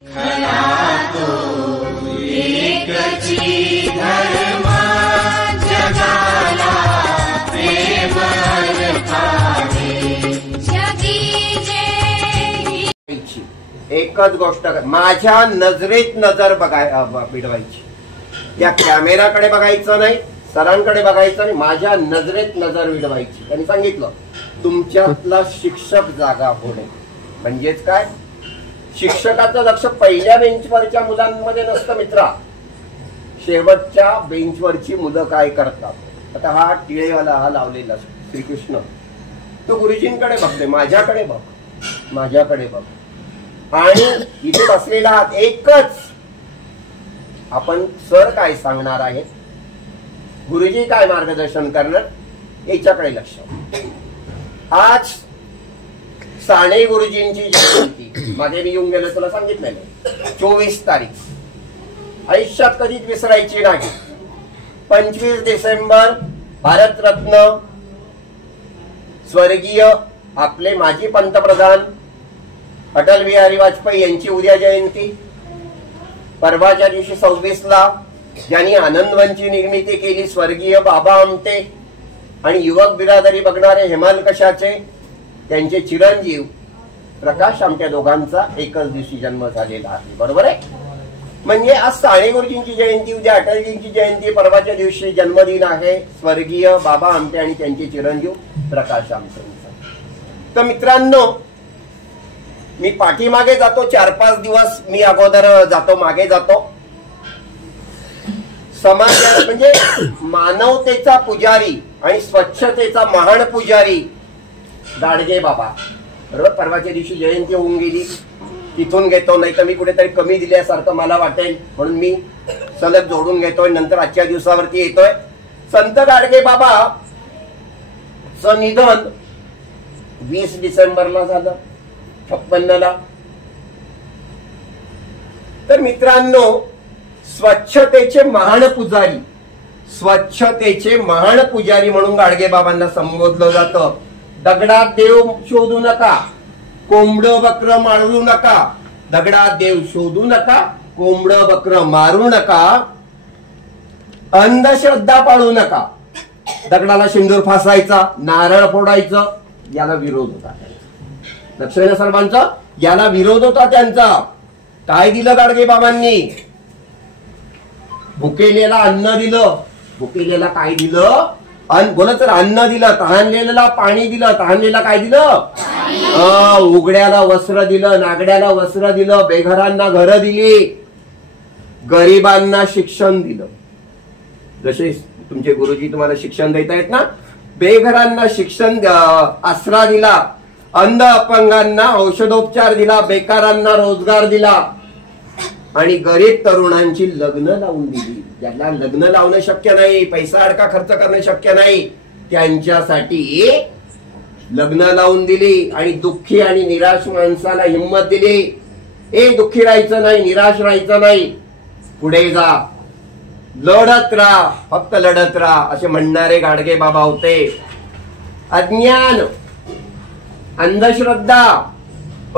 एकच गोष्ट, माझ्या नजरेत नजर भिडवायची. या कॅमेराकडे बघायचं नाही, सरांकडे बघायचं नाही, माझ्या नजरेत नजर भिडवायची. त्यांनी सांगितलं तुमच्यातला शिक्षक जागा होणे म्हणजेच काय, शिक्षकाचं लक्ष पहिल्या बेंचवरच्या मुलांमध्ये नसतं मित्रा, शेवटच्या बेंचवरची मुलं काय करतात. आता हा टिळेवाला हा लावलेला श्रीकृष्ण तो गुरुजींकडे बघते, माझ्याकडे बघ, माझ्याकडे बघ. आणि इथे बसलेला एकच आपण सर काय सांगणार आहेत, गुरुजी काय मार्गदर्शन करणार याच्याकडे लक्ष. आज साने गुरुजींची जयंती, मागे मी येऊन गेलो तुला सांगितलेलं, 24 तारीख आयुष्यात कधीच विसरायची नाही. 25 डिसेंबर भारतरत्न स्वर्गीय आपले माजी पंतप्रधान अटल बिहारी वाजपेयी यांची उद्या जयंती. परवाच्या दिवशी 26ला ज्यांनी आनंदवनची निर्मिती केली स्वर्गीय बाबा आमटे आणि युवक बिरादरी बघणारे हेमल कशाचे त्यांचे चिरंजीव प्रकाश आमटे दोघांचा एकच दिवशी जन्म झालेला आहे. बरोबर आहे. म्हणजे आज साने गुरुजींची जयंती, उद्या अटलजींची जयंती, परवाच्या दिवशी जन्मदिन आहे स्वर्गीय बाबा आमटे आणि त्यांचे चिरंजीव प्रकाश आमटेंचा. तर मित्रांनो, मी पाठीमागे जातो, 4-5 दिवस मी अगोदर जातो, मागे जातो. समाज म्हणजे मानवतेचा पुजारी आणि स्वच्छतेचा महान पुजारी गाडगे बाबा. बरोबर. परवाच्या दिवशी जयंती होऊन गेली, तिथून घेतो, नाही तर मी कुठेतरी कमी दिल्यासारखं मला वाटेल म्हणून मी सलग जोडून घेतोय. नंतर आजच्या दिवसावरती येतोय. संत गाडगे बाबा च निधन 20 डिसेंबरला झालं, 56ला. तर मित्रांनो, स्वच्छतेचे महान पुजारी, स्वच्छतेचे महान पुजारी म्हणून गाडगे बाबांना संबोधलं जातं. दगडात देव शोधू नका, कोंबडं बकर मारू नका. दगडात देव शोधू नका, कोंबडं बकर मारू नका. अंधश्रद्धा पाळू नका. दगडाला सिंदूर फासायचा, नारळ फोडायचं, याला विरोध होता. लक्ष्मण सर्वांचा याला विरोध होता त्यांचा. काय दिलं गाडगे बाबांनी? भुकेलेला अन्न दिलं. भुकेलेला काय दिलं? बोला तर अन्न दिलं. तहानलेला पाणी दिलं. तहानलेला काय दिलं? उघड्याला वस्त्र दिलं, नागड्याला वस्त्र दिलं, बेघरांना घरं दिली, गरिबांना शिक्षण दिलं. जसे तुमचे गुरुजी तुम्हाला शिक्षण देत आहेत ना, बेघरांना शिक्षण, आसरा दिला, अंध अपंगांना औषधोपचार दिला, बेकारांना रोजगार दिला आणि गरीब तरुणांची लग्न लावून दिली. ज्याला लग्न लावणं शक्य नाही, पैसा अडका खर्च करणं शक्य नाही, त्यांच्यासाठी लग्न लावून दिली. आणि दुःखी आणि निराश माणसाला हिंमत दिली. दुःखी राहायचं नाही, निराश राहायचं नाही, पुढे जा, लढत राहा, फक्त लढत राहा, असे म्हणणारे गाडगे बाबा होते. अज्ञान, अंधश्रद्धा,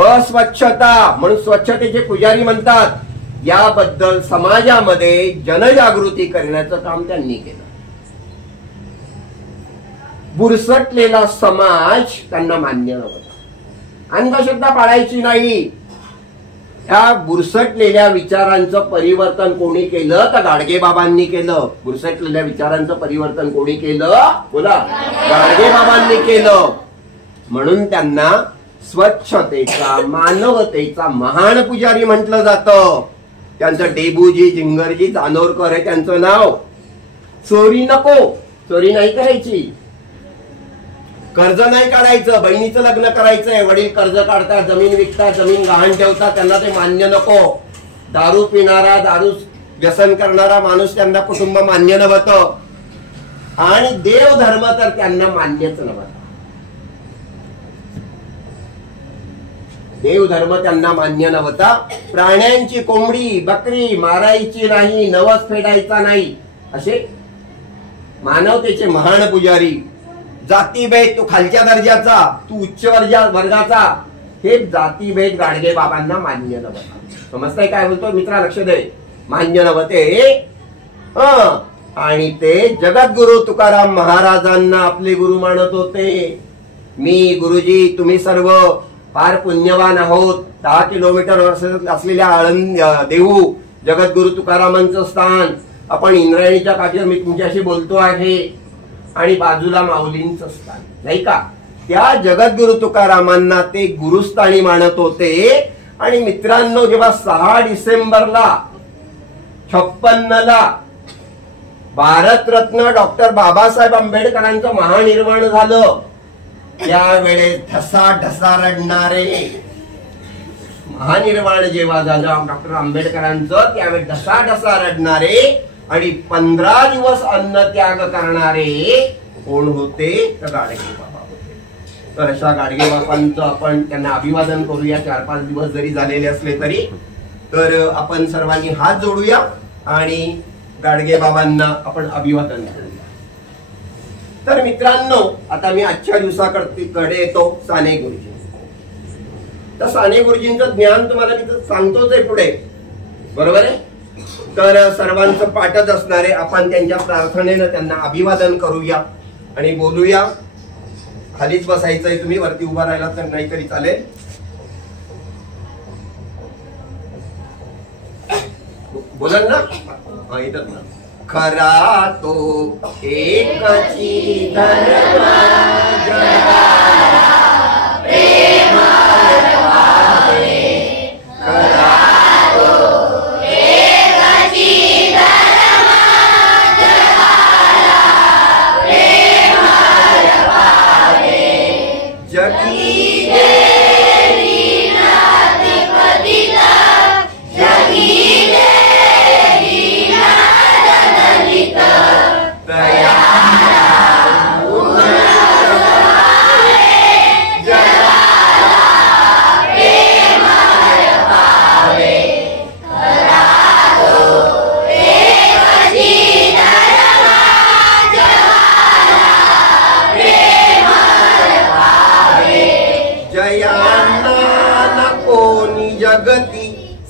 अस्वच्छता म्हणून स्वच्छतेचे पुजारी म्हणतात, याबद्दल समाजामध्ये जनजागृती करण्याचं काम त्यांनी केलं. बुरसटलेला समाज त्यांना मान्य नव्हता. अंधश्रद्धा पाळायची नाही. त्या बुरसटलेल्या विचारांचं परिवर्तन कोणी केलं? तर गाडगे बाबांनी केलं. बुरसटलेल्या विचारांचं परिवर्तन कोणी केलं? बोला, गाडगे बाबांनी केलं. म्हणून त्यांना स्वच्छतेचा, मानवतेचा महान पुजारी म्हटलं जातं. त्यांचं डेबूजी जिंगरजी जानोरकर आहे त्यांचं नाव. चोरी नको, चोरी नाही करायची, कर्ज नाही काढायचं, बहिणीचं लग्न करायचंय, वडील कर्ज काढतात, जमीन विकतात, जमीन गहाण ठेवतात, त्यांना ते मान्य नको. दारू पिणारा, दारू व्यसन करणारा माणूस त्यांना कुटुंब मान्य नव्हतं. आणि देवधर्म तर त्यांना मान्यच नव्हता. देवधर्म त्यांना मान्य नव्हता. प्राण्यांची कोंबडी बकरी मारायची नाही, नवस फेडायचा नाही, असे मानवतेचे महान पुजारी. जातीभेद, तू खालच्या दर्जाचा, तू उच्च वर्गाचा, हे जातीभेद गाडगे बाबांना मान्य नव्हता. समजतंय काय बोलतो मित्रा? लक्ष दे. मान्य नव्हते आणि ते जगद्गुरु तुकाराम महाराजांना आपले गुरु मानत होते. मी गुरुजी तुम्ही सर्व फार पुण्यवान आहोत. 10 किलोमीटर असलेल्या आळंद देऊ जगद्गुरु तुकारामांचं स्थान. आपण इंद्रायणीच्या काठीवर मी तुमच्याशी बोलतो आहे आणि बाजूला माऊलींचं स्थान नाही का? त्या जगद्गुरु तुकारामांना ते गुरुस्थानी मानत होते. आणि मित्रांनो, जेव्हा 6 डिसेंबरला 56ला भारतरत्न डॉक्टर बाबासाहेब आंबेडकरांचं महानिर्वाण झालं, त्यावेळेस ढसा रडणारे महानिर्वाण जेव्हा झालं डॉक्टर आंबेडकरांचं, त्यावेळेस ढसा रडणारे आणि 15 दिवस अन्न त्याग करणारे कोण होते? तर गाडगे बाबा होते. तर अशा गाडगे बाबांचं आपण त्यांना अभिवादन करूया. 4-5 दिवस जरी झालेले असले तरी. तर आपण सर्वांनी हात जोडूया आणि गाडगे बाबांना आपण अभिवादन करूया. तर मित्रांनो, आता मी आजच्या दिवसाकडे येतो. साने गुरुजी. तर साने गुरुजींचं ज्ञान तुम्हाला मी सांगतोच आहे पुढे, बरोबर आहे? तर सर्वांचं पाठच असणारे आपण त्यांच्या प्रार्थनेनं त्यांना अभिवादन करूया आणि बोलूया. खालीच बसायचंय, तुम्ही वरती उभा राहिला तर नाही तरी चालेल. बोलाल ना? येतात ना. खरा तो एकची धर्म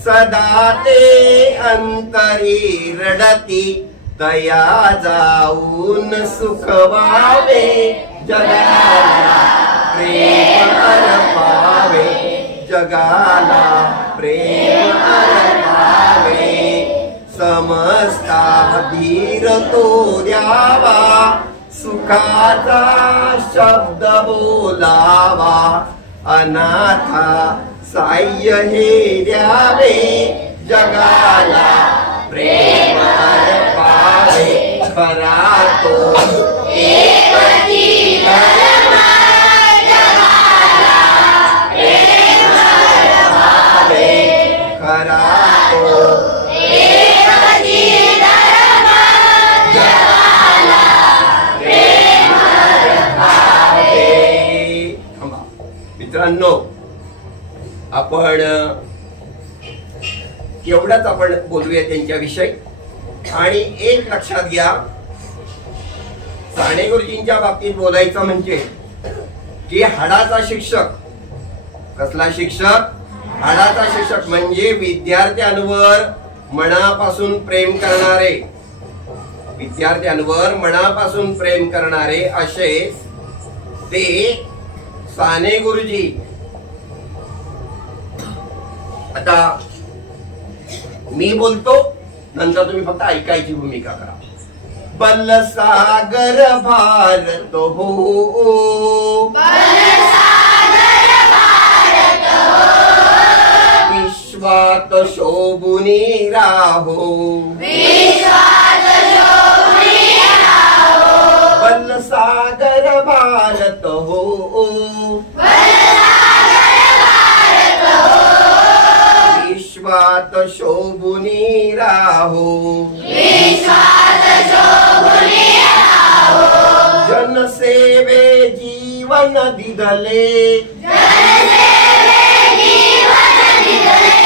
सदा ते अंतरी रडती, तया जाऊन सुख व्हावे जगाला प्रेम अर्पावे, जगाला प्रेम अर्पावे. समस्ता धीर तो द्यावा, सुखाचा शब्द बोलावा, अनाथा साह्य हे द्यावे, जगाला प्रेम अर्पावे. खरा तो एकची धर्म जगाला प्रेम अर्पावे. खरा तो एकची धर्म जगाला प्रेम अर्पावे. मित्रांनो, आपण एवढंच आपण बोलूया त्यांच्याविषयी. आणि एक लक्षात घ्या, साने गुरुजींच्या बाबतीत बोलायचं म्हणजे की हाडाचा शिक्षक. कसला शिक्षक? हाडाचा शिक्षक म्हणजे विद्यार्थ्यांवर मनापासून प्रेम करणारे, विद्यार्थ्यांवर मनापासून प्रेम करणारे असे ते साने गुरुजी. आता मी बोलतो, नंतर तुम्ही फक्त ऐकायची भूमिका करा. बलसागर भारत हो, बलसागर भारत हो, विश्वात शोभुनी राहो, विश्वात शोभुनी राहो. बलसागर भारत हो, विश्वात शोभुनी राहो, विश्वात शोभुनी राहो. जनसेवे जीवन दिधले, जनसेवे जीवन दिधले.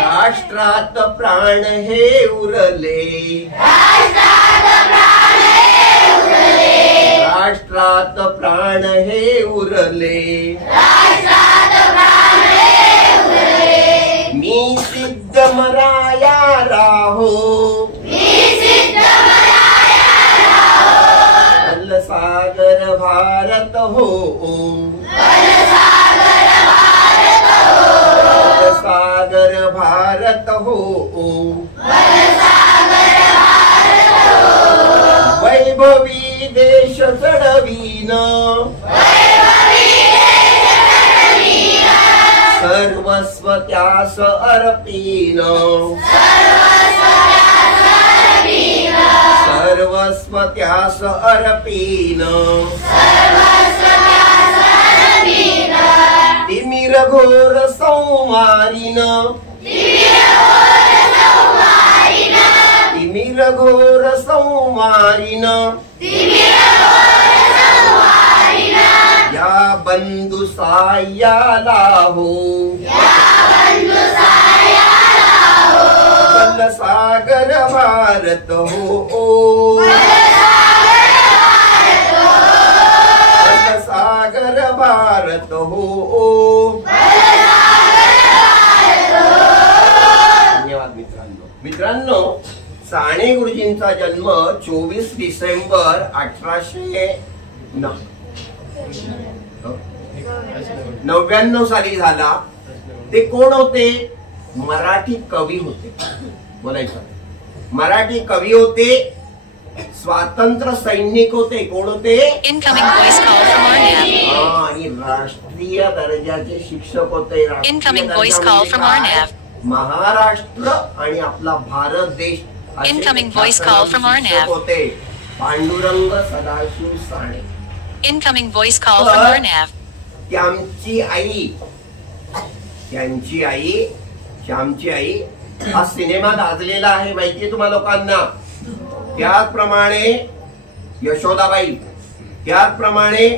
राष्ट्रात प्राण हे उरले, राष्ट्रात प्राण हे उरले. राष्ट्रात प्राण हे उरले, राष्ट्रात प्राण हे उरले. मी सिद्ध मराया राहो, सागर भारत हो, सागर भारत हो, वैभवी देश चढवीन, सर्वस्व त्यास अर्पीन, सर्वस्व त्यास अर्पीन, तिमिर घोर संवारीन, तिमिर घोर संवारीन, या बंधु साह्याला हो, बल सागर भारत हो, बल सागर भारत हो. धन्यवाद मित्रांनो. साने गुरुजींचा जन्म 24 डिसेंबर 1899 साली झाला. ते कोण होते? मराठी कवी होते. बोलायचं, मराठी कवी होते, स्वातंत्र्य सैनिक होते. कोण होते? Incoming voice call from Arnav. आणि राष्ट्रीय दर्जाचे शिक्षक होते. Incoming voice call from Arnav. Maharashtra आणि आपला भारत देश incoming voice call from Arnav होते. Pandurang Sadashiv Sane. Incoming voice call from Arnav. त्यांची आई श्यामची आई हा सिनेमा गाजलेला आहे, माहितीये तुम्हा लोकांना. त्याचप्रमाणे यशोदाबाई, त्याचप्रमाणे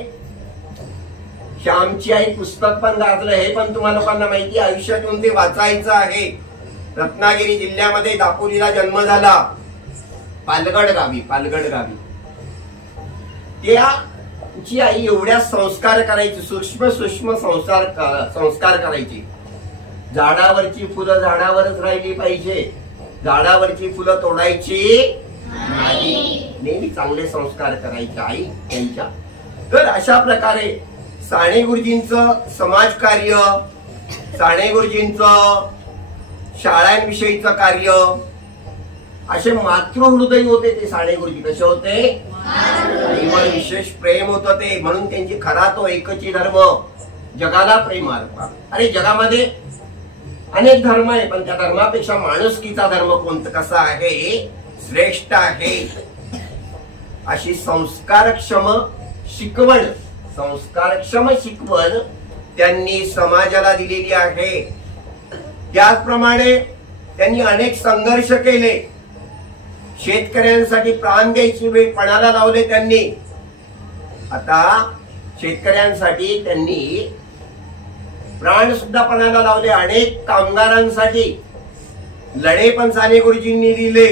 श्यामची आई पुस्तक पण गाजलं, हे पण तुम्हा लोकांना माहिती. आयुष्यातून ते वाचायचं आहे. रत्नागिरी जिल्ह्यामध्ये दापोलीला जन्म झाला, पालगड गावी. त्याची आई एवढ्या संस्कार करायची, सूक्ष्म संस्कार करायची. झाडावरची फुलं झाडावरच राहिली पाहिजे, झाडावरची फुलं तोडायची नाही. नेहमी चांगले संस्कार करायचे आई त्यांच्या. तर अशा प्रकारे साने गुरुजींचं समाजकार्य, साने गुरुजींचं शाळांविषयीचं कार्य, असे मातृहृदयी होते ते साने गुरुजी. कसे होते? आईवर विशेष प्रेम होतं ते. म्हणून त्यांची खरा तो एकची धर्म, जगाला प्रेम अर्पा. अरे जगामध्ये अनेक धर्म आहे, पण त्या धर्मापेक्षा माणुसकीचा धर्म कोणता कसा आहे? श्रेष्ठ आहे. अशी संस्कारक्षम शिकवण त्यांनी समाजाला दिलेली आहे. त्याचप्रमाणे त्यांनी अनेक संघर्ष केले. शेतकऱ्यांसाठी प्राण द्यायची वेळ पणाला लावले त्यांनी. आता शेतकऱ्यांसाठी त्यांनी प्राण सुद्धा पणाला लावले. अनेक कामगारांसाठी लढे पण साने गुरुजींनी दिले.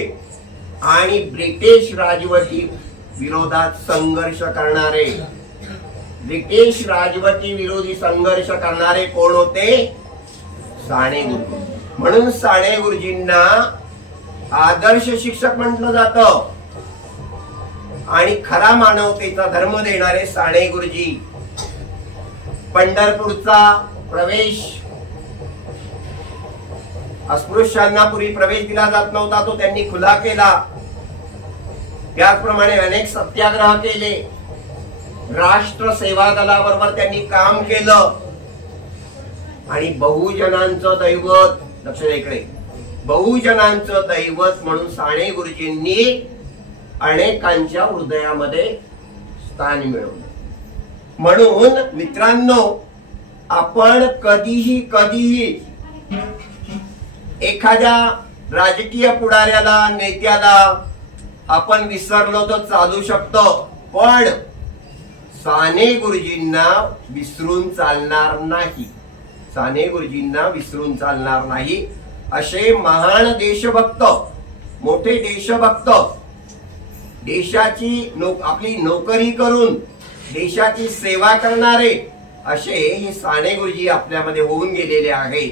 आणि ब्रिटिश राजवटी विरोधात संघर्ष करणारे, ब्रिटिश राजवटी विरोधी संघर्ष करणारे कोण होते? साने गुरुजी. म्हणून साने गुरुजींना आदर्श शिक्षक म्हटलं जातं. आणि खरा मानवतेचा धर्म देणारे साने गुरुजी. पंढरपूरचा प्रवेश अस्पृश्यांना पूर्वी प्रवेश दिला जात नव्हता, तो त्यांनी खुला केला. त्याचप्रमाणे अनेक सत्याग्रह केले. राष्ट्र सेवा दलाबरोबर त्यांनी काम केलं. आणि बहुजनांचं दैवत, लक्ष द्या इकडे, बहुजनांचं दैवत म्हणून साने गुरुजींनी अनेकांच्या हृदयामध्ये स्थान मिळवलं. म्हणून मित्रांनो, आपण कधीही एखाद्या राजकीय पुढाऱ्याला, नेत्याला आपण विसरलो तर चालू शकतो, पण साने गुरुजींना विसरून चालणार नाही. साने गुरुजींना विसरून चालणार नाही. असे महान देशभक्त, मोठे देशभक्त, देशाची आपली नोकरी करून देशाची सेवा करणारे असे हे साने गुरुजी आपल्यामध्ये होऊन गेलेले आहे.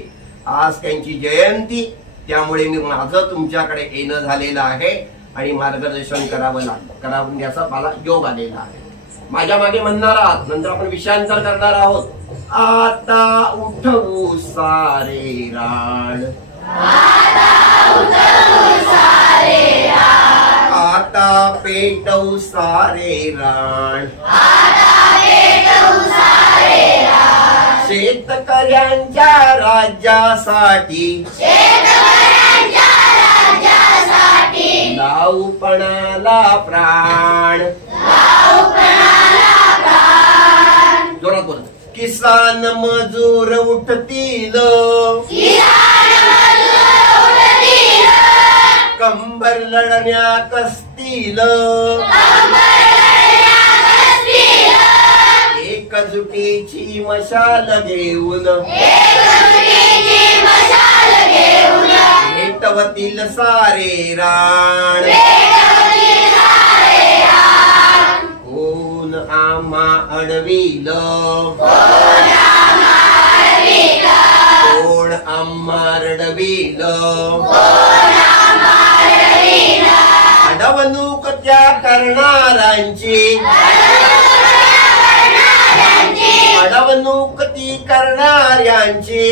आज त्यांची जयंती त्यामुळे मी माझं तुमच्याकडे येणं झालेलं आहे आणि मार्गदर्शन करावं याचा मला योग आलेला आहे. माझ्या मागे म्हणणार आहात, नंतर आपण विषयांतर करणार आहोत. आता उठवू सारे रान, आता पेटवू सारे रान, शेतकऱ्यांच्या राज्यासाठी लावू पणाला प्राण. जोरात बोला. किसान मजूर उठतील, कंबर लढण्या कसतील, एकजुटीची मशाल घेऊन भेटवतील सारे रान. कोण आम्हा अडविल, कोण आम्हा रडविल, अडवणूक त्या करणाऱ्यांची, अडवणूक ती करणाऱ्यांची,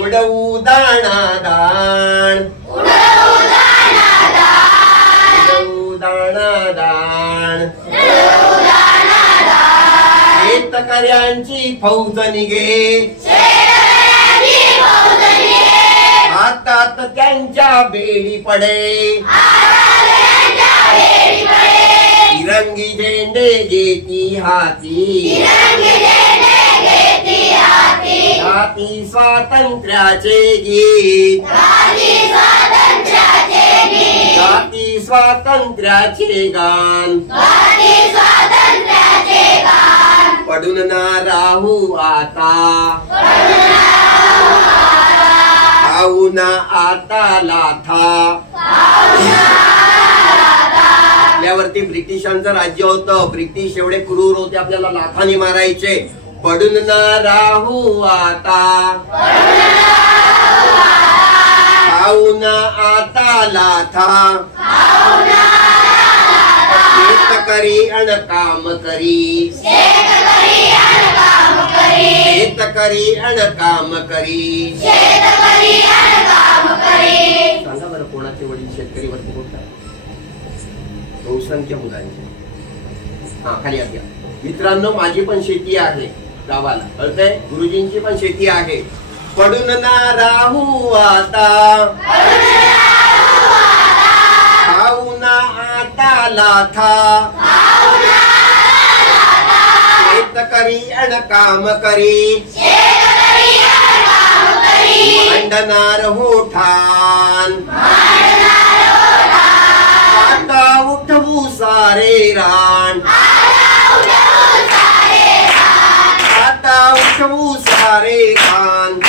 उडवू दाणादाण, उडवू दाणादाण. शेतकऱ्यांची फौज निघे, हातात त्यांच्या बेडी पडे, तिरंगी झेंडे घेती हाती, गाती स्वातंत्र्याचे गीत, गाती स्वातंत्र्याचे गान. पडून ना राहू आता, खाऊ ना आता लाथा. आपल्यावरती ब्रिटिशांचं राज्य होतं, ब्रिटिश एवढे क्रूर होते, आपल्याला लाथाने मारायचे. पडून ना राहू आता, खाऊ ना आता लाथा. शेतकरी अन काम करी, शेतकरी अन काम करी. सांगा बरं, कोणाचे वडील शेतकरी वरती बोलतात? बहुसंख्य मुलांचे. हा, खाली या. मित्रांनो, माझी पण शेती आहे गावाला, कळतंय? गुरुजींची पण शेती आहे. पडून ना राहू आता, खाऊ ना आता लाथा. शेतकरी अन काम करी, मांडणार हो ठाण. आता उठवू सारे रान, आता उठवू सारे रान,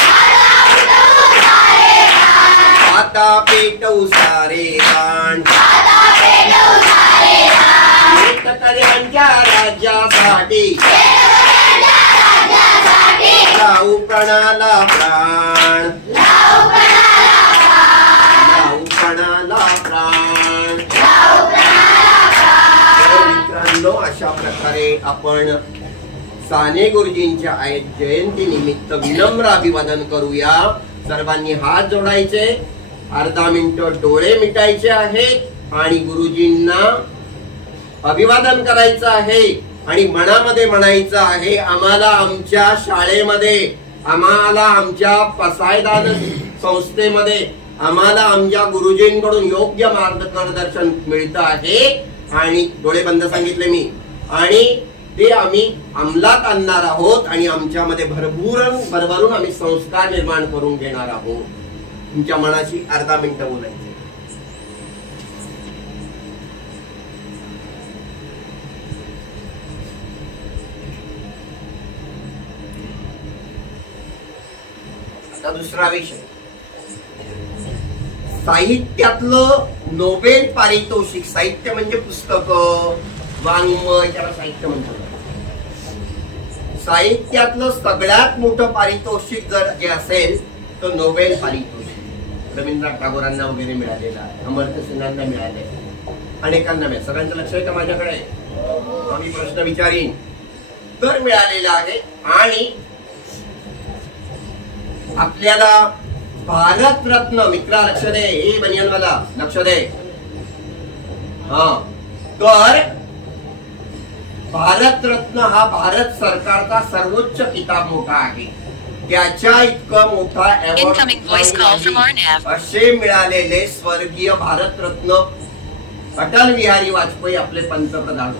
आता पेटवू सारे रान. शेतकऱ्यांच्या राज्यासाठी लावू प्राणाला प्राण, लावू प्राणाला प्राण. मित्रांनो, अशा प्रकारे आपण साने गुरुजींच्या जयंती निमित्त विनम्र अभिवादन करूया. सर्वांनी हात जोडायचे, अर्धा मिनिट डोळे मिटायचे आहेत आणि गुरुजींना अभिवादन करायचं आहे आणि मनामध्ये म्हणायचं आहे, आम्हाला आमच्या शाळेमध्ये, आम्हाला आमच्या पसायदान संस्थेमध्ये, आम्हाला आमच्या गुरुजींकडून योग्य मार्गदर्शन मिळतं आहे. आणि डोळे बंद सांगितले मी, आणि ते आम्ही अंमलात आणणार आहोत आणि आमच्यामध्ये भरभरून आम्ही संस्कार निर्माण करून घेणार आहोत. तुमच्या मनाशी अर्धा मिनिट बोलायचं. आता दुसरा विषय, साहित्यातलं नोबेल पारितोषिक. साहित्य म्हणजे पुस्तक, वाङ्मय, त्याला साहित्य म्हणतात. साहित्यातलं सगळ्यात मोठं पारितोषिक जर जे असेल तर नोबेल पारितोषिक रवींद्रनाथ टागोरांना वगैरे मिळालेलं आहे, अमर्त्य सेनांना मिळाले, अनेकांना मिळाले. सगळ्यांचं लक्ष आहे का माझ्याकडे? मी प्रश्न विचारीन. तर मिळालेला आहे. आणि आपल्याला भारतरत्न, मित्रा लक्ष दे, हे बनियनवाला लक्ष दे. हा, तर भारतरत्न हा भारत सरकारचा सर्वोच्च किताब मोठा आहे. त्याच्या इतकं मोठा अवॉर्ड असे मिळालेले स्वर्गीय भारतरत्न अटल बिहारी वाजपेयी आपले पंतप्रधान.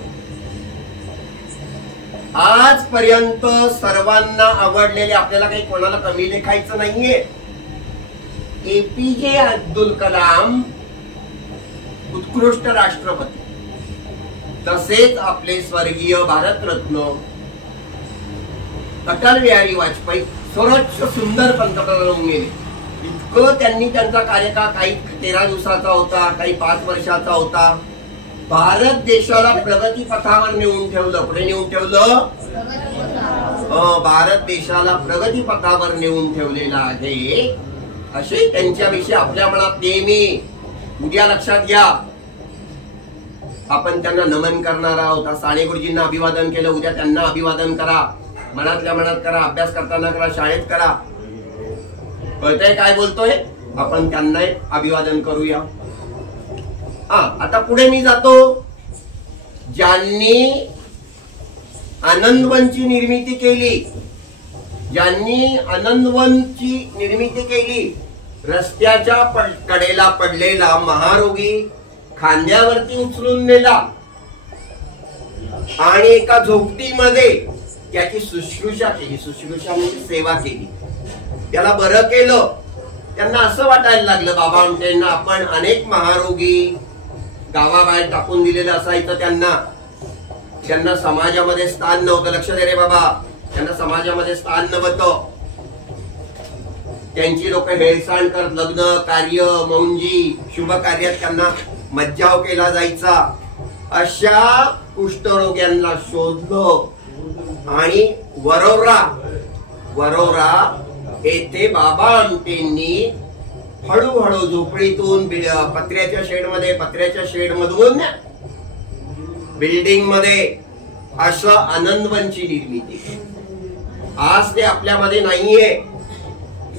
आजपर्यंत सर्वांना आवडलेले, आपल्याला काही कोणाला कमी लेखायचं नाहीये, एपीजे अब्दुल कलाम उत्कृष्ट राष्ट्रपती, तसेच आपले स्वर्गीय भारतरत्न अटल बिहारी वाजपेयी सर्वोच्च सुंदर पंतप्रधान होऊन गेले. इतकं त्यांनी त्यांचा कार्यकाळ काही 13 दिवसाचा होता, काही 5 वर्षाचा होता. भारत देशाला प्रगती पथावर नेऊन ठेवलं. पुढे नेऊन ठेवलं, भारत देशाला प्रगती पथावर नेऊन ठेवलेला आहे. असे त्यांच्याविषयी आपल्या मनात नेहमी, उद्या लक्षात घ्या, आपण त्यांना नमन करणार आहोत. साने गुरुजींना अभिवादन केलं, उद्या त्यांना अभिवादन करा. मनातल्या मनात करा, अभ्यास करताना करा, शाळेत करा. कळतंय काय बोलतोय? आपण त्यांना अभिवादन करूया. आता पुढे मी जातो. ज्यांनी आनंदवनची निर्मिती केली, ज्यांनी आनंदवनची निर्मिती केली, रस्त्याच्या कडेला पडलेला महारोगी खांद्यावरती उचलून नेला आणि एका झोपडीमध्ये त्याची शुश्रूषा केली. शुश्रूषा म्हणजे सेवा केली. त्याला बरं केलं. त्यांना असं वाटायला लागलं, बाबा आमटेंना आपण अनेक महारोगी गावाबाहेर टाकून दिलेलं असायचं. त्यांना समाजामध्ये स्थान नव्हतं. लक्ष दे रे बाबा, त्यांना समाजामध्ये स्थान नव्हतं. त्यांची लोक हेळसांड करत, लग्न कार्य, मौंजी, शुभ कार्यात त्यांना मज्जाव केला जायचा. अशा कुष्ठरोग्यांना शोधलं आणि वरोरा येथे बाबा आमटेंनी हळूहळू झोपडीतून पत्र्याच्या शेडमधून बिल्डिंग मध्ये असं आनंदवनची निर्मिती. आज ते आपल्यामध्ये नाहीये.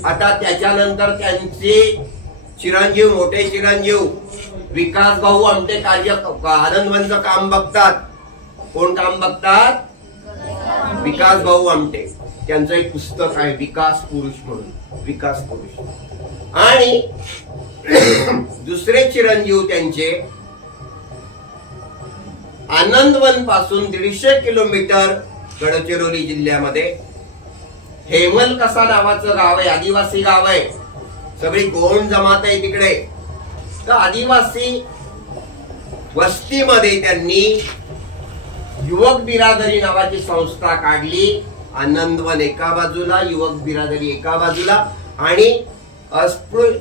आता त्याच्यानंतर त्यांचे चिरंजीव, मोठे चिरंजीव विकास भाऊ आमटे कार्य आनंदवनचं काम बघतात. कोण काम बघतात? विकास भाऊ आमटे. त्यांचं एक पुस्तक आहे विकास पुरुष म्हणून, विकास पुरुष. आणि दुसरे चिरंजीव त्यांचे आनंदवन पासून 150 किलोमीटर गडचिरोली जिल्ह्यामध्ये हेमलकसा नावाचं गाव आहे, आदिवासी गाव आहे. सगळी गोंड जमात आहे तिकडे. तर आदिवासी वस्तीमध्ये त्यांनी युवक बिरादरी नावाची संस्था काढली. आनंदवन एका बाजूला, युवक बिरादरी एका बाजूला. आणि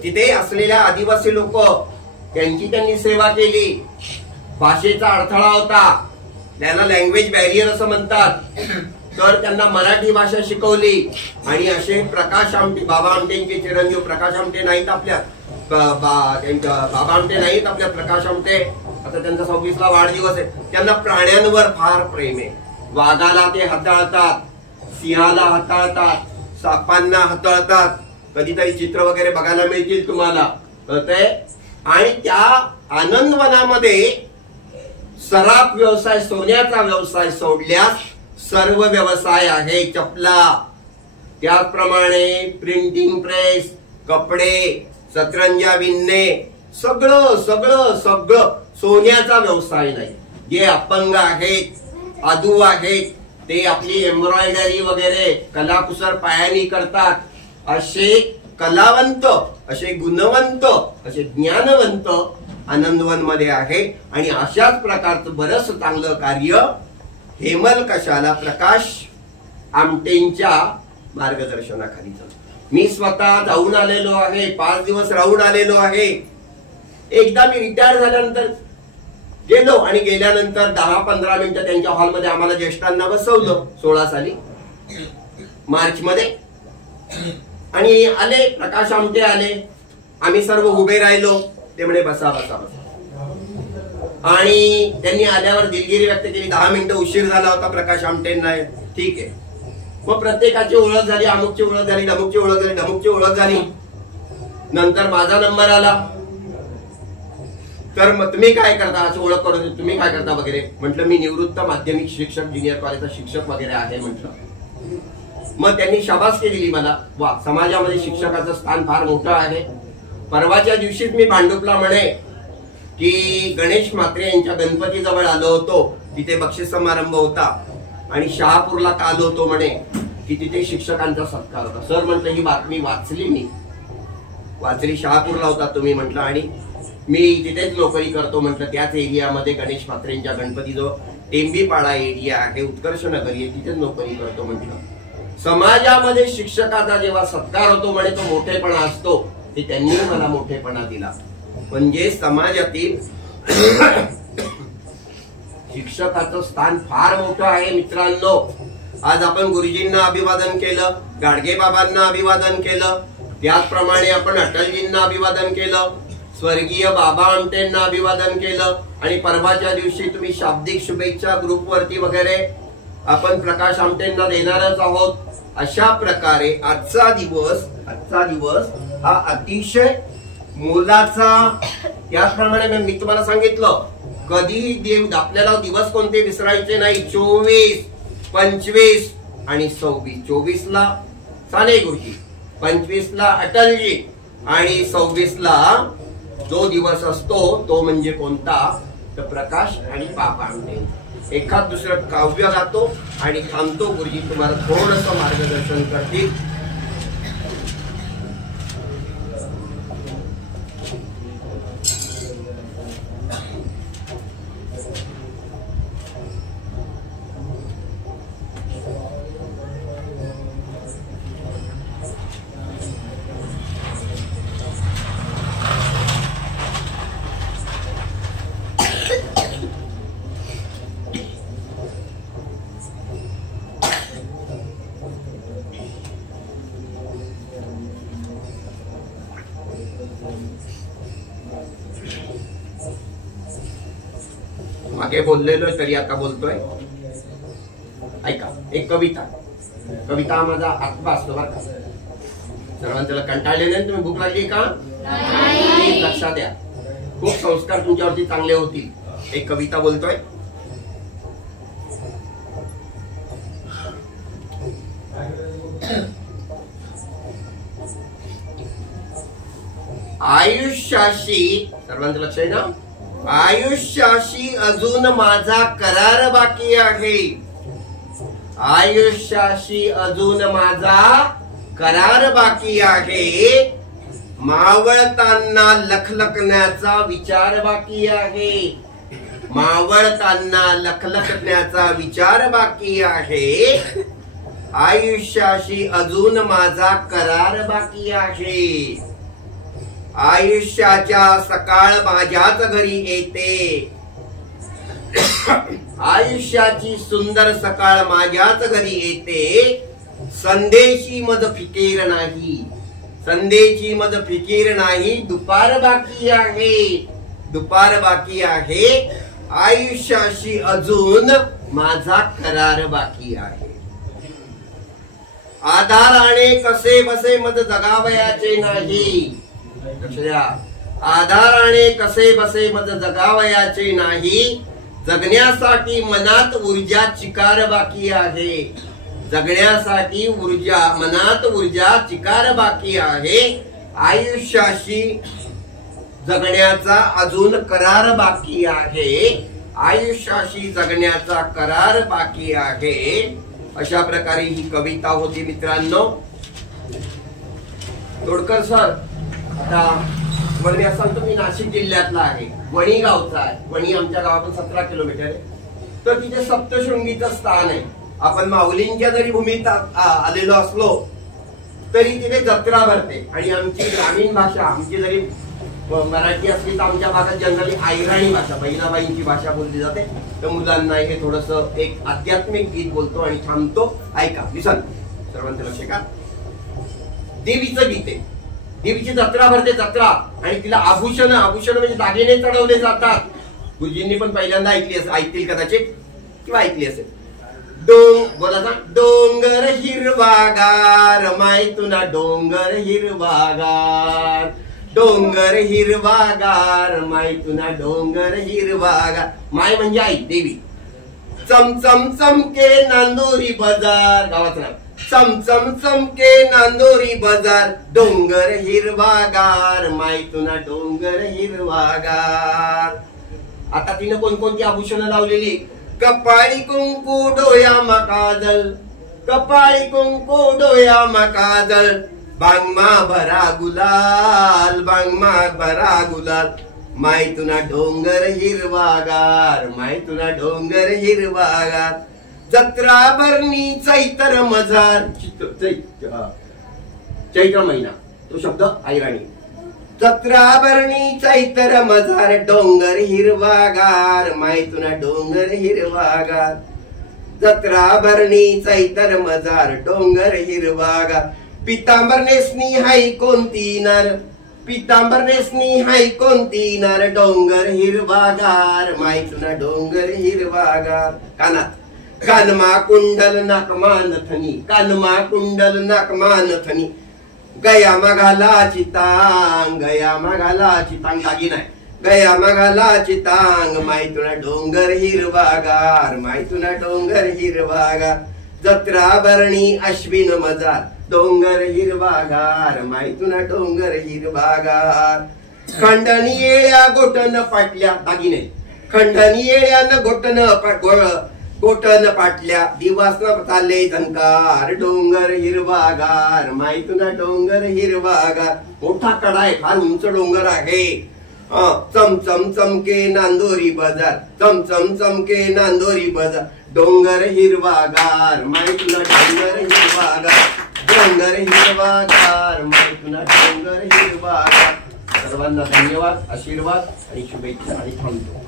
तिथे असलेल्या आदिवासी लोक त्यांची त्यांनी सेवा केली. भाषेचा अडथळा होता, त्याला लँग्वेज बॅरियर असं म्हणतात. तर त्यांना मराठी भाषा शिकवली. आणि असे प्रकाश आमटे, बाबा आमटेंचे चिरंजीव प्रकाश आमटे नाहीत आपल्या, बाबा आमटे नाहीत आपल्या, प्रकाश आमटे. आता त्यांचा 26वा वाढदिवस आहे. त्यांना प्राण्यांवर फार प्रेम आहे. वाघाला ते हाताळतात, सिंहाला हाताळतात, सापांना हाताळतात. कधीतरी चित्र वगैरे बघायला मिळतील तुम्हाला, कळतंय? आणि त्या आनंदवनामध्ये सराफ व्यवसाय, सोन्याचा व्यवसाय सोडल्यास सर्व व्यवसाय आहे. चपला, त्याचप्रमाणे प्रिंटिंग प्रेस, कपडे, सतरंजा विणणे, सगळं सगळं सगळं सोन्याचा व्यवसाय नाही. जे अपंग आहेत, आदू आहेत, ते आपली एम्ब्रॉयडरी वगैरे कलाकुसर पायानी करतात. असे कलावंत, असे गुणवंत, असे ज्ञानवंत आनंदवन मध्ये आहे. आणि अशाच प्रकारचं बरंच चांगलं कार्य हेमलकशाला प्रकाश आमटेंच्या मार्गदर्शनाखाली चालू. मी स्वतः जाऊन आलेलो आहे, 5 दिवस राहून आलेलो आहे. एकदा मी रिटायर झाल्यानंतर गेलो आणि गेल्यानंतर 10-15 मिनिटं त्यांच्या हॉलमध्ये आम्हाला ज्येष्ठांना बसवलं. 16 साली मार्च मध्ये. आणि आले प्रकाश आमटे आले, आम्ही सर्व उभे राहिलो. ते म्हणे बसा बसा बसा. आणि त्यांनी आल्यावर दिलगिरी व्यक्त केली. 10 मिनिटं उशीर झाला होता प्रकाश आमटेंना. ठीक आहे. मग प्रत्येकाची ओळख झाली, अमुकची ओळख झाली, ढमुकची ओळख झाली, ढमुकची ओळख झाली. नंतर माझा नंबर आला. तर मग तुम्ही काय करता, असं ओळख करून तुम्ही काय करता वगैरे. म्हटलं मी निवृत्त माध्यमिक शिक्षक, ज्युनियर कॉलेजचा शिक्षक वगैरे आहे म्हटलं. मग त्यांनी शाबासकी दिली मला. वा, समाजामध्ये शिक्षकाचं स्थान फार मोठं आहे. परवाच्या दिवशीच मी भांडुपला म्हणे की गणेश म्हात्रे यांच्या गणपती जवळ आलो होतो, तिथे बक्षीस समारंभ होता. आणि शहापूरला का आलो होतो म्हणे की तिथे शिक्षकांचा सत्कार होता. सर म्हटलं ही बातमी वाचली, मी वाचली. शहापूरला होता तुम्ही म्हटलं, आणि मी तिथेच नोकरी करतो म्हटलं. त्याच एरियामध्ये गणेश म्हात्रेंच्या गणपती जो टेंबीपाडा एरिया आहे, उत्कर्ष नगरी आहे, तिथेच नोकरी करतो म्हटलं. समाजामध्ये शिक्षकाचा जेव्हा सत्कार होतो म्हणे तो मोठेपणा असतो, ते त्यांनी मला मोठेपणा दिला. म्हणजे समाजातील शिक्षकाचं स्थान फार मोठं आहे मित्रांनो. आज आपण गुरुजींना अभिवादन केलं, गाडगे बाबांना अभिवादन केलं, त्याचप्रमाणे आपण अटलजींना अभिवादन केलं, स्वर्गीय बाबा आमटेंना अभिवादन केलं. आणि परवाच्या दिवशी तुम्ही शाब्दिक शुभेच्छा ग्रुपवरती वगैरे आपण प्रकाश आमटेंना देणारच आहोत. अशा प्रकारे आजचा दिवस हा अतिशय मोलाचा. त्याचप्रमाणे मी तुम्हाला सांगितलं कधी देव आपल्याला दिवस कोणते विसरायचे नाही. 24, 25 आणि 26. 24ला साने गुरुजी, 25ला अटलजी आणि 26ला जो दिवस असतो तो म्हणजे कोणता, तर प्रकाश आणि बाबा आमटे. एखाद दुसरं काव्य गातो आणि थांबतो. गुरुजी तुम्हाला थोडस मार्गदर्शन करतील. मागे बोललेलो तरी आता बोलतोय. ऐका, एक कविता माझा आत्मा असतो बरं का. सर्वांच्याला कंटाळले नाही तुम्ही, भूक लागली का नाही, लक्षात द्या. खूप संस्कार तुमच्यावरती चांगले होतील. एक कविता बोलतोय. आयुष्याशी, सर्वांचं लक्ष आहे ना, आयुष्याशी अजून माझा करार बाकी आहे. आयुष्याशी अजून माझा करार बाकी आहे. मावळताना लखलखण्याचा विचार बाकी आहे. मावळताना लखलखण्याचा विचार बाकी आहे. आयुष्याशी अजून माझा करार बाकी आहे. आयुष्याच्या सकाळ माझ्याच घरी येते. आयुष्याची सुंदर सकाळ माझ्याच घरी येते. संदेशी मज फिकीर नाही, संदेशी मज फिकीर नाही. दुपार बाकी आहे, दुपार बाकी आहे. आयुष्याशी अजून माझा करार बाकी आहे. आधाराने कसे बसे मज जगावयाचे नाही. आधाराने कसे बसे मज जगावयाचे नाही. जगण्यासाठी मनात ऊर्जा चिकार बाकी आहे. जगण्यासाठी मनात ऊर्जा चिकार बाकी आहे. आयुष्याशी जगण्याचा अजून करार बाकी आहे. आयुष्याशी जगण्याचा करार बाकी आहे. अशा प्रकारे ही कविता होती मित्रांनो. तोडकर सर, आता तुम्हाला मी असं सांगतो, मी नाशिक जिल्ह्यातला आहे, वणी गावचा आहे. वणी आमच्या गावातून 17 किलोमीटर आहे. तर तिथे सप्तशृंगीचं स्थान आहे. आपण माऊलींच्या जरी भूमीत आलेलो असलो तरी तिथे जत्रा भरते. आणि आमची ग्रामीण भाषा, आमची जरी मराठी असली तर आमच्या भागात जनरली आयराणी भाषा, बहिणाबाईंची भाषा बोलली जाते. तर मुलांना हे थोडस एक आध्यात्मिक गीत बोलतो आणि थांबतो. ऐका, लिसन. सर्वांचं लक्ष का? देवीचं गीत आहे. देवीची जत्रा भरते, जत्रा, आणि तिला आभूषण म्हणजे दागिने चढवले जातात. गुरुजींनी पण पहिल्यांदा ऐकतील कदाचित, किंवा ऐकली असेल. बोला ना, डोंगर हिरवागार माय तुना डोंगर हिरवागार, डोंगर हिरवागार माय तुना डोंगर हिरवागार. माय म्हणजे आई, देवी. चमचम चमके नांदोरी बाजार, गावाचं नाव. चमचम चमके नांदोरी बाजार, डोंगर हिरवागार माय तुना डोंगर हिरवागार. आता तिनं कोणकोणती आभूषणं लावलेली? कपाळी कुंकू डोळ्यामा काजल, कपाळी कुंकू डोळ्यामा काजल, बांगमा भरा गुलाल, बांगमा भरा गुलाल, माय तुना डोंगर हिरवागार, माय तुना डोंगर हिरवागार. जत्रा भरणी चैत्र मजार, चैत्र महिना तो शब्द ऐराणी. जत्रा भरणी चैत्र मजार, डोंगर हिरवागार माय तुना डोंगर हिरवागार. जत्रा भरणी चैत्र मजार, डोंगर हिरवागार. पितांबर नेसनी हाय कोणती नार, पितांबर नेसनी हाय कोणती नार, डोंगर हिरवागार माय तुना डोंगर हिरवागार. कानात कानमा कुंडल नाकमा नथनी, कानमा कुंडल नाकमा नथनी, गया मघाला चितांग, गया मघाला चितांग दागिना आहे. गया मघाला चितांग माय तुना डोंगर हिरवागार, माय तुना डोंगर हिरवागार. जत्रा भरणी अश्विन मजार, डोंगर हिरवागार माय तुना डोंगर हिरवागार. खंडणी येळ्या गोटन पाटल्या, दागिने. खंडणी येळ्यान गोटन पाटल्या, दिवासन चालले झंकार, डोंगर हिरवागार माय तुना डोंगर हिरवागार. मोठा कडा आहे, फार उंच डोंगर आहे. चमचम चमके नांदोरी बाजार, चमचम चमके नांदोरी बाजार, डोंगर हिरवागार माय तुना डोंगर हिरवागार, डोंगर हिरवागार माय तुना डोंगर हिरवागार. सर्वांना धन्यवाद, आशीर्वाद आणि शुभेच्छा, आणि थांबतो.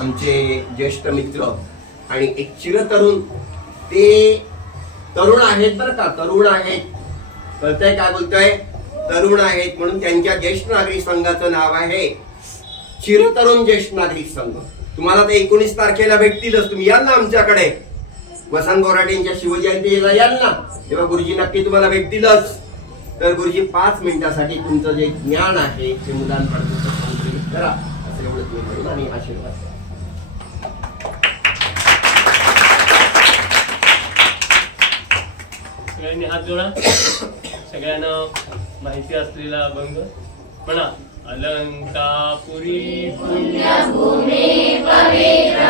आमचे ज्येष्ठ मित्र आणि एक चिरतरुण, ते तरुण आहेत बरं का, तरुण आहेत. कळतंय काय बोलतोय? तरुण आहेत म्हणून त्यांच्या ज्येष्ठ नागरिक संघाचं नाव आहे चिरतरुण ज्येष्ठ नागरिक संघ. तुम्हाला ते 19 तारखेला भेटतीलच. तुम्ही याल ना आमच्याकडे, वसंत गोराटेंच्या शिवजयंतीला याल ना, तेव्हा गुरुजी नक्की तुम्हाला भेटतीलच. तर गुरुजी 5 मिनिटासाठी तुमचं जे ज्ञान आहे ते मुलांपर्यंत संकलित करा, असं एवढं तुम्ही म्हणून, आणि आशीर्वाद. सगळ्यांनी हात जोडा. सगळ्यांना माहिती असलेला अभंग म्हणा. अलंकापुरी पुण्यभूमी पवित्र,